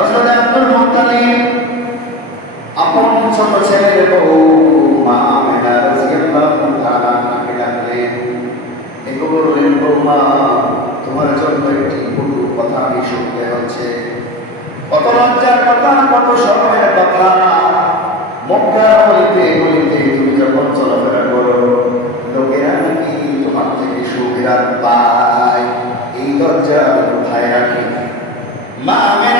হযরত Abdul Muttalib আপন ছোট ছেলের বউ, মা আমেনা রাদিয়াল্লাহু তাআলা তাকে ডাকলেন এগো বললেন বৌমা, তোমার জন্য একটি কটু কথা আমি শুনতে হচ্ছে। কত লজ্জার কথা, কত সময়ের কথা। মক্কা বলিতে বলিতে তুমি যখন চলাফেরা করো, লোকেরা নাকি তোমার থেকে সুবিধার পায়। এই লজ্জা কোথায় রাখি? মা আমেনা